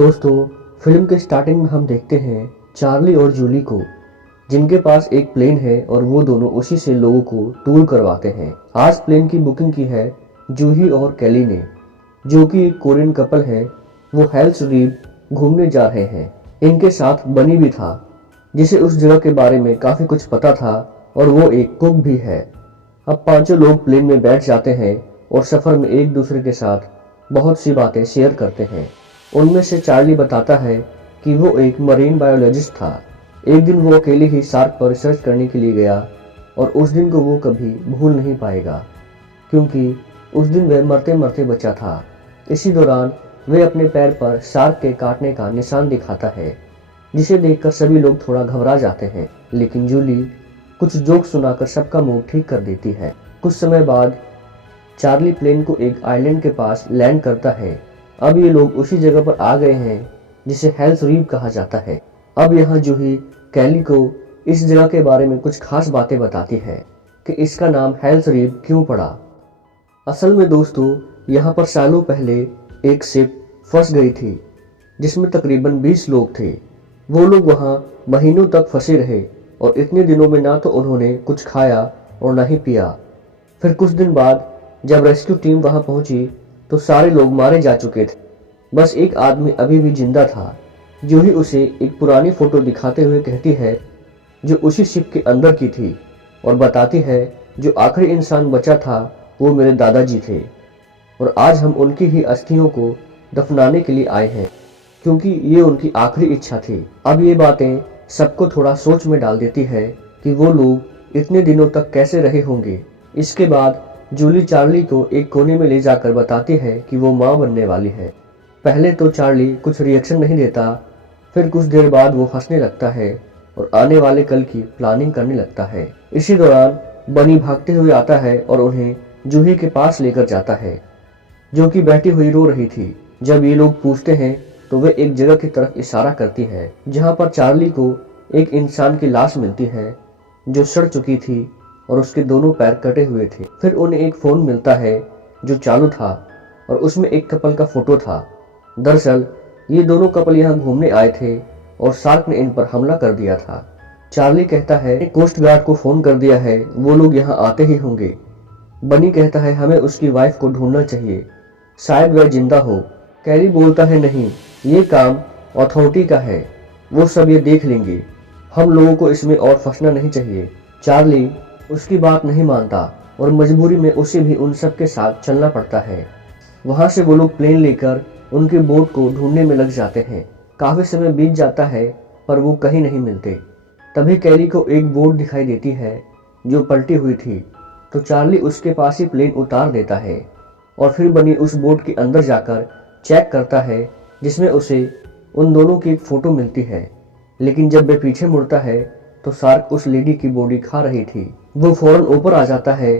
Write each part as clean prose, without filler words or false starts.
दोस्तों, फिल्म के स्टार्टिंग में हम देखते हैं चार्ली और जूली को, जिनके पास एक प्लेन है और वो दोनों उसी से लोगों को टूर करवाते हैं। आज प्लेन की बुकिंग की है जूही और कैली ने, जो कि एक कोरियन कपल है। वो हेल्स रीव घूमने जा रहे हैं। इनके साथ बनी भी था, जिसे उस जगह के बारे में काफी कुछ पता था और वो एक कुक भी है। अब पांचों लोग प्लेन में बैठ जाते हैं और सफर में एक दूसरे के साथ बहुत सी बातें शेयर करते हैं। उनमें से चार्ली बताता है कि वो एक मरीन बायोलॉजिस्ट था। एक दिन वो अकेले ही शार्क पर रिसर्च करने के लिए गया और उस दिन को वो कभी भूल नहीं पाएगा, क्योंकि उस दिन वह मरते मरते बचा था। इसी दौरान वह अपने पैर पर शार्क के काटने का निशान दिखाता है, जिसे देखकर सभी लोग थोड़ा घबरा जाते हैं। लेकिन जूली कुछ जोक सुनाकर सबका मूड ठीक कर देती है। कुछ समय बाद चार्ली प्लेन को एक आइलैंड के पास लैंड करता है। अब ये लोग उसी जगह पर आ गए हैं जिसे हेल्स रीव कहा जाता है। अब यहाँ जूही कैली को इस जगह के बारे में कुछ खास बातें बताती है कि इसका नाम हेल्स रीव क्यों पड़ा। असल में दोस्तों, यहाँ पर सालों पहले एक शिप फंस गई थी, जिसमें तकरीबन 20 लोग थे। वो लोग वहाँ महीनों तक फंसे रहे और इतने दिनों में ना तो उन्होंने कुछ खाया और ना ही पिया। फिर कुछ दिन बाद जब रेस्क्यू टीम वहाँ पहुंची तो सारे लोग मारे जा चुके थे। बस एक आदमी अभी भी जिंदा था। जूही उसे एक पुरानी फोटो दिखाते हुए कहती है, जो उसी शिप के अंदर की थी, और बताती है जो आखिरी इंसान बचा था वो मेरे दादाजी थे और आज हम उनकी ही अस्थियों को दफनाने के लिए आए हैं, क्योंकि ये उनकी आखिरी इच्छा थी। अब ये बातें सबको थोड़ा सोच में डाल देती है कि वो लोग इतने दिनों तक कैसे रहे होंगे। इसके बाद जूली चार्ली को एक कोने में ले जाकर बताती है कि वो माँ बनने वाली है। पहले तो चार्ली कुछ रिएक्शन नहीं देता, फिर कुछ देर बाद वो हंसने लगता है और आने वाले कल की प्लानिंग करने लगता है। इसी दौरान बनी भागते हुए आता है और उन्हें जूही के पास लेकर जाता है, जो कि बैठी हुई रो रही थी। जब ये लोग पूछते हैं तो वे एक जगह की तरफ इशारा करती है, जहाँ पर चार्ली को एक इंसान की लाश मिलती है जो सड़ चुकी थी और उसके दोनों पैर कटे हुए थे। फिर उन्हें एक फोन मिलता है जो चालू था और उसमें एक कपल का फोटो था। दरअसल ये दोनों कपल यहाँ घूमने आए थे और शार्क ने इन पर हमला कर दिया था। चार्ली कहता है कोस्ट गार्ड को फोन कर दिया है, वो लोग यहाँ आते ही होंगे। बनी कहता है हमें उसकी वाइफ को ढूंढना चाहिए, शायद वह जिंदा हो। कैरी बोलता है नहीं, ये काम अथॉरिटी का है, वो सब ये देख लेंगे, हम लोगों को इसमें और फंसना नहीं चाहिए। चार्ली उसकी बात नहीं मानता और मजबूरी में उसे भी उन सब के साथ चलना पड़ता है। वहां से वो लोग प्लेन लेकर उनके बोट को ढूंढने में लग जाते हैं। काफी समय बीत जाता है पर वो कहीं नहीं मिलते। तभी कैरी को एक बोट दिखाई देती है जो पलटी हुई थी, तो चार्ली उसके पास ही प्लेन उतार देता है और फिर बनी उस बोट के अंदर जाकर चेक करता है, जिसमें उसे उन दोनों की एक फोटो मिलती है। लेकिन जब वह पीछे मुड़ता है तो शार्क उस लेडी की बॉडी खा रही थी। वो फौरन ऊपर आ जाता है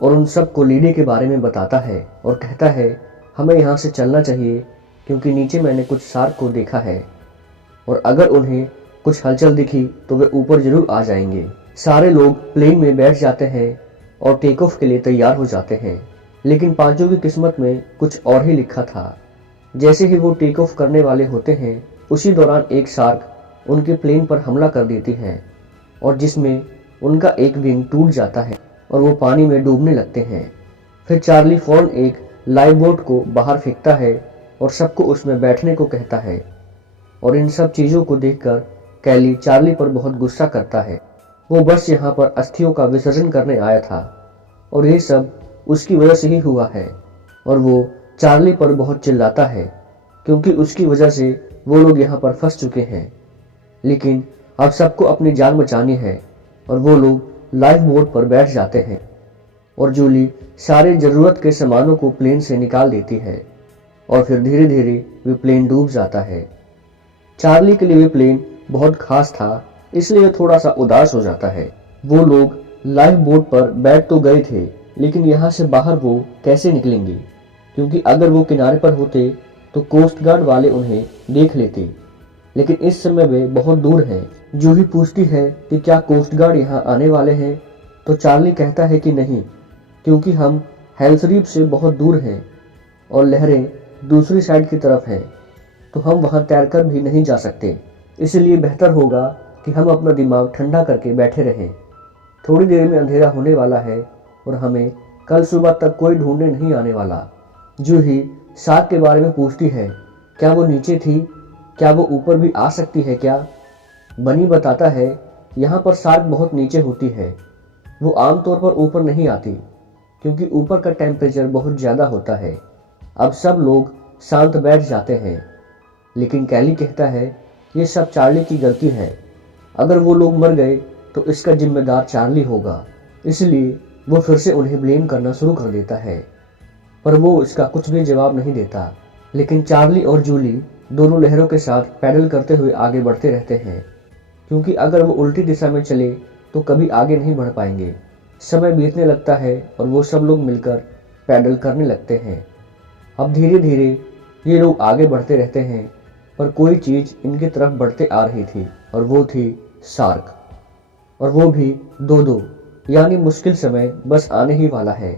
और उन सबको लेडी के बारे में बताता है और कहता है हमें यहाँ से चलना चाहिए, क्योंकि नीचे मैंने कुछ शार्क को देखा है और अगर उन्हें कुछ हलचल दिखी तो वे ऊपर जरूर आ जाएंगे। सारे लोग प्लेन में बैठ जाते हैं और टेक ऑफ के लिए तैयार हो जाते हैं। लेकिन पांचों की किस्मत में कुछ और ही लिखा था। जैसे ही वो टेक ऑफ करने वाले होते हैं, उसी दौरान एक शार्क उनके प्लेन पर हमला कर देती है और जिसमें उनका एक विंग टूट जाता है और वो पानी में डूबने लगते हैं। फिर चार्ली फौरन एक लाइफ बोट को बाहर फेंकता है और सबको उसमें बैठने को कहता है। और इन सब चीज़ों को देखकर कैली चार्ली पर बहुत गुस्सा करता है। वो बस यहाँ पर अस्थियों का विसर्जन करने आया था और ये सब उसकी वजह से ही हुआ है। और वो चार्ली पर बहुत चिल्लाता है, क्योंकि उसकी वजह से वो लोग यहाँ पर फंस चुके हैं। लेकिन अब सबको अपनी जान बचानी है और वो लोग लाइफ बोट पर बैठ जाते हैं और जूली सारे जरूरत के सामानों को प्लेन से निकाल देती है और फिर धीरे धीरे वे प्लेन डूब जाता है। चार्ली के लिए वे प्लेन बहुत खास था, इसलिए वह थोड़ा सा उदास हो जाता है। वो लोग लाइफ बोट पर बैठ तो गए थे, लेकिन यहाँ से बाहर वो कैसे निकलेंगे, क्योंकि अगर वो किनारे पर होते तो कोस्ट गार्ड वाले उन्हें देख लेते। लेकिन इस समय वे बहुत दूर हैं। जूही पूछती है कि क्या कोस्ट गार्ड यहाँ आने वाले हैं, तो चार्ली कहता है कि नहीं, क्योंकि हम हेल्स रीव से बहुत दूर हैं और लहरें दूसरी साइड की तरफ हैं। तो हम वहाँ तैरकर भी नहीं जा सकते। इसलिए बेहतर होगा कि हम अपना दिमाग ठंडा करके बैठे रहें। थोड़ी देर में अंधेरा होने वाला है और हमें कल सुबह तक कोई ढूंढने नहीं आने वाला। जूही शार्क के बारे में पूछती है, क्या वो नीचे थी? क्या वो ऊपर भी आ सकती है क्या? बनी बताता है, यहाँ पर शार्क बहुत नीचे होती है। वो आमतौर पर ऊपर नहीं आती क्योंकि ऊपर का टेम्परेचर बहुत ज़्यादा होता है। अब सब लोग शांत बैठ जाते हैं, लेकिन कैली कहता है, ये सब चार्ली की गलती है। अगर वो लोग मर गए तो इसका जिम्मेदार चार्ली होगा। इसलिए वो फिर से उन्हें ब्लेम करना शुरू कर देता है, पर वो इसका कुछ भी जवाब नहीं देता। लेकिन चार्ली और जूली दोनों लहरों के साथ पैडल करते हुए आगे बढ़ते रहते हैं, क्योंकि अगर वो उल्टी दिशा में चले तो कभी आगे नहीं बढ़ पाएंगे। समय बीतने लगता है और वो सब लोग मिलकर पैडल करने लगते हैं। अब धीरे धीरे ये लोग आगे बढ़ते रहते हैं, पर कोई चीज़ इनकी तरफ बढ़ते आ रही थी और वो थी शार्क। और वो भी दो दो, यानी मुश्किल समय बस आने ही वाला है।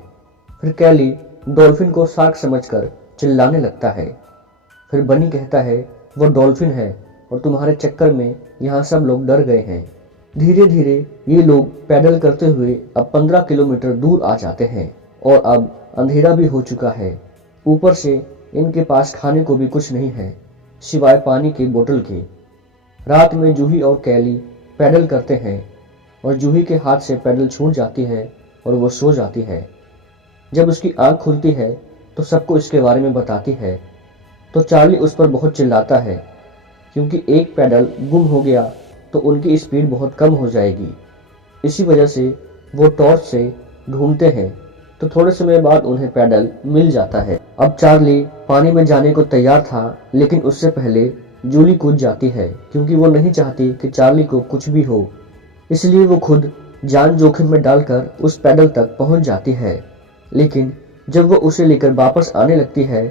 फिर कैली डॉल्फिन को शार्क समझकर चिल्लाने लगता है। फिर बनी कहता है, वो डॉल्फिन है और तुम्हारे चक्कर में यहाँ सब लोग डर गए हैं। धीरे धीरे ये लोग पैदल करते हुए अब 15 किलोमीटर दूर आ जाते हैं और अब अंधेरा भी हो चुका है। ऊपर से इनके पास खाने को भी कुछ नहीं है सिवाय पानी की बोतल के। रात में जूही और कैली पैडल करते हैं और जूही के हाथ से पैडल छूट जाती है और वो सो जाती है। जब उसकी आंख खुलती है तो सबको इसके बारे में बताती है, तो चार्ली उस पर बहुत चिल्लाता है क्योंकि एक पैडल गुम हो गया तो उनकी स्पीड बहुत कम हो जाएगी। इसी वजह से वो टॉर्च से ढूंढते हैं, तो थोड़े समय बाद उन्हें पैडल मिल जाता है। अब चार्ली पानी में जाने को तैयार था, लेकिन उससे पहले जूली कूद जाती है क्योंकि वो नहीं चाहती कि चार्ली को कुछ भी हो। इसलिए वो खुद जान जोखिम में डालकर उस पैडल तक पहुंच जाती है। लेकिन जब वो उसे लेकर वापस आने लगती है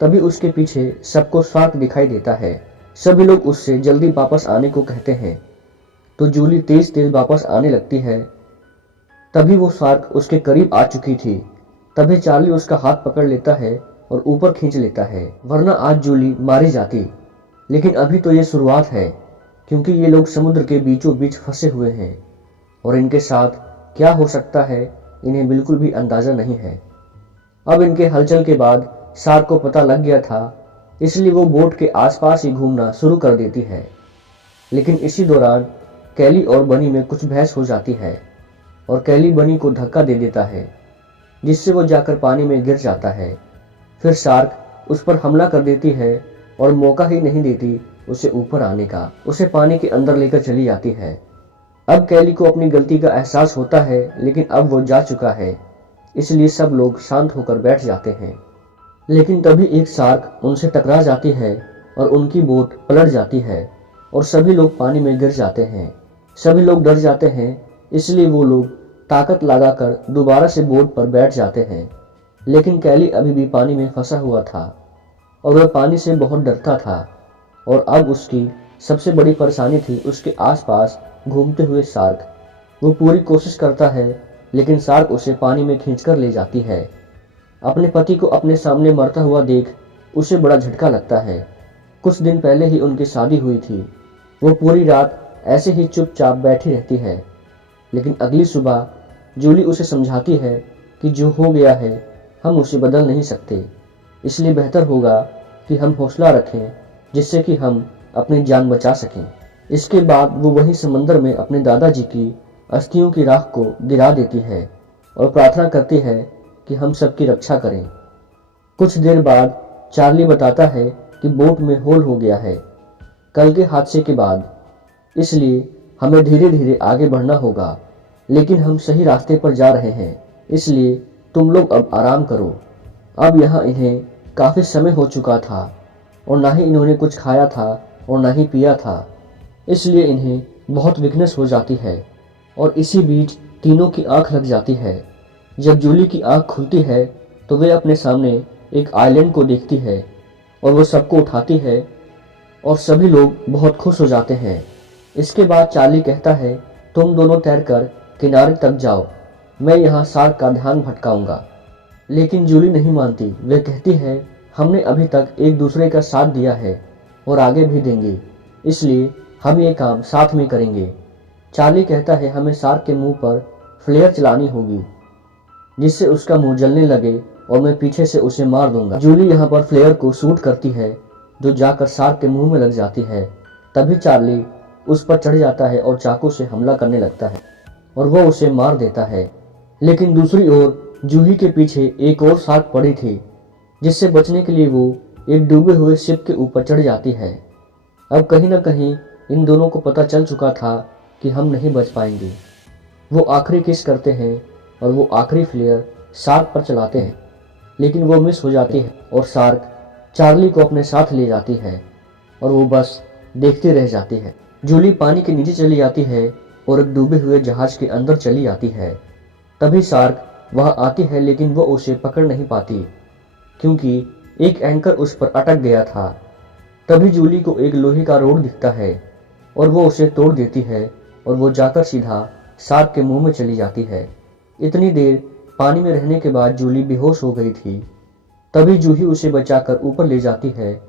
तभी उसके पीछे सबको शार्क दिखाई देता है। सभी लोग उससे जल्दी वापस आने को कहते हैं, तो जूली तेज तेज वापस आने लगती है। तभी वो शार्क उसके करीब आ चुकी थी। तभी चार्ली उसका हाथ पकड़ लेता है और ऊपर खींच लेता है, वरना आज जूली मारी जाती। लेकिन अभी तो ये शुरुआत है, क्योंकि ये लोग समुद्र के बीचों बीच फंसे हुए हैं और इनके साथ क्या हो सकता है इन्हें बिल्कुल भी अंदाजा नहीं है। अब इनके हलचल के बाद शार्क को पता लग गया था, इसलिए वो बोट के आसपास ही घूमना शुरू कर देती है। लेकिन इसी दौरान कैली और बनी में कुछ बहस हो जाती है और कैली बनी को धक्का दे देता है, जिससे वो जाकर पानी में गिर जाता है। फिर शार्क उस पर हमला कर देती है और मौका ही नहीं देती उसे ऊपर आने का। उसे पानी के अंदर लेकर चली जाती है। अब कैली को अपनी गलती का एहसास होता है, लेकिन अब वो जा चुका है, इसलिए सब लोग शांत होकर बैठ जाते हैं। लेकिन तभी एक शार्क उनसे टकरा जाती है और उनकी बोट पलट जाती है और सभी लोग पानी में गिर जाते हैं। सभी लोग डर जाते हैं, इसलिए वो लोग ताकत लगाकर दोबारा से बोट पर बैठ जाते हैं। लेकिन कैली अभी भी पानी में फंसा हुआ था और वह पानी से बहुत डरता था। और अब उसकी सबसे बड़ी परेशानी थी उसके आसपास घूमते हुए शार्क। वो पूरी कोशिश करता है, लेकिन शार्क उसे पानी में खींचकर ले जाती है। अपने पति को अपने सामने मरता हुआ देख उसे बड़ा झटका लगता है। कुछ दिन पहले ही उनकी शादी हुई थी। वो पूरी रात ऐसे ही चुपचाप बैठी रहती है, लेकिन अगली सुबह जूली उसे समझाती है कि जो हो गया है हम उसे बदल नहीं सकते, इसलिए बेहतर होगा कि हम हौसला रखें, जिससे कि हम अपनी जान बचा सकें। इसके बाद वो वहीं समंदर में अपने दादाजी की अस्थियों की राख को गिरा देती है और प्रार्थना करती है कि हम सबकी रक्षा करें। कुछ देर बाद चार्ली बताता है कि बोट में होल हो गया है कल के हादसे के बाद, इसलिए हमें धीरे धीरे आगे बढ़ना होगा, लेकिन हम सही रास्ते पर जा रहे हैं, इसलिए तुम लोग अब आराम करो। अब यहाँ इन्हें काफ़ी समय हो चुका था और ना ही इन्होंने कुछ खाया था और ना ही पिया था, इसलिए इन्हें बहुत वीकनेस हो जाती है। और इसी बीच तीनों की आंख लग जाती है। जब जूली की आंख खुलती है तो वे अपने सामने एक आइलैंड को देखती है और वो सबको उठाती है और सभी लोग बहुत खुश हो जाते हैं। इसके बाद चार्ली कहता है, तुम दोनों तैरकर किनारे तक जाओ, मैं यहाँ शार्क का ध्यान भटकाऊंगा। लेकिन जूली नहीं मानती। वे कहती है, हमने अभी तक एक दूसरे का साथ दिया है, और आगे भी देंगे, इसलिए हम ये काम साथ में करेंगे। चार्ली कहता है हमें शार्क के मुंह पर फ्लेयर चलानी होगी जिससे उसका मुंह जलने लगे और मैं पीछे से उसे मार दूंगा। जूली यहाँ पर फ्लेयर को शूट करती है जो जाकर शार्क के मुंह में लग जाती है। तभी चार्ली उस पर चढ़ जाता है और चाकू से हमला करने लगता है और वो उसे मार देता है। लेकिन दूसरी ओर जूही के पीछे एक और शार्क पड़ी थी जिससे बचने के लिए वो एक डूबे हुए शिप के ऊपर चढ़ जाती है। अब कहीं ना कहीं इन दोनों को पता चल चुका था कि हम नहीं बच पाएंगे। वो आखिरी किस करते हैं और वो आखिरी फ्लेयर शार्क पर चलाते हैं, लेकिन वो मिस हो जाती है और शार्क चार्ली को अपने साथ ले जाती है और वो बस देखती रह जाती है। जूली पानी के नीचे चली जाती है और एक डूबे हुए जहाज के अंदर चली जाती है। तभी शार्क वहां आती है लेकिन वो उसे पकड़ नहीं पाती क्योंकि एक एंकर उस पर अटक गया था। तभी जूली को एक लोहे का रोड दिखता है और वो उसे तोड़ देती है और वो जाकर सीधा शार्क के मुंह में चली जाती है। इतनी देर पानी में रहने के बाद जूली बेहोश हो गई थी। तभी जूही उसे बचाकर ऊपर ले जाती है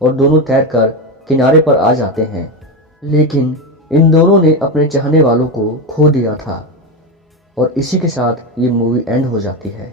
और दोनों तैरकर किनारे पर आ जाते हैं। लेकिन इन दोनों ने अपने चाहने वालों को खो दिया था और इसी के साथ ये मूवी एंड हो जाती है।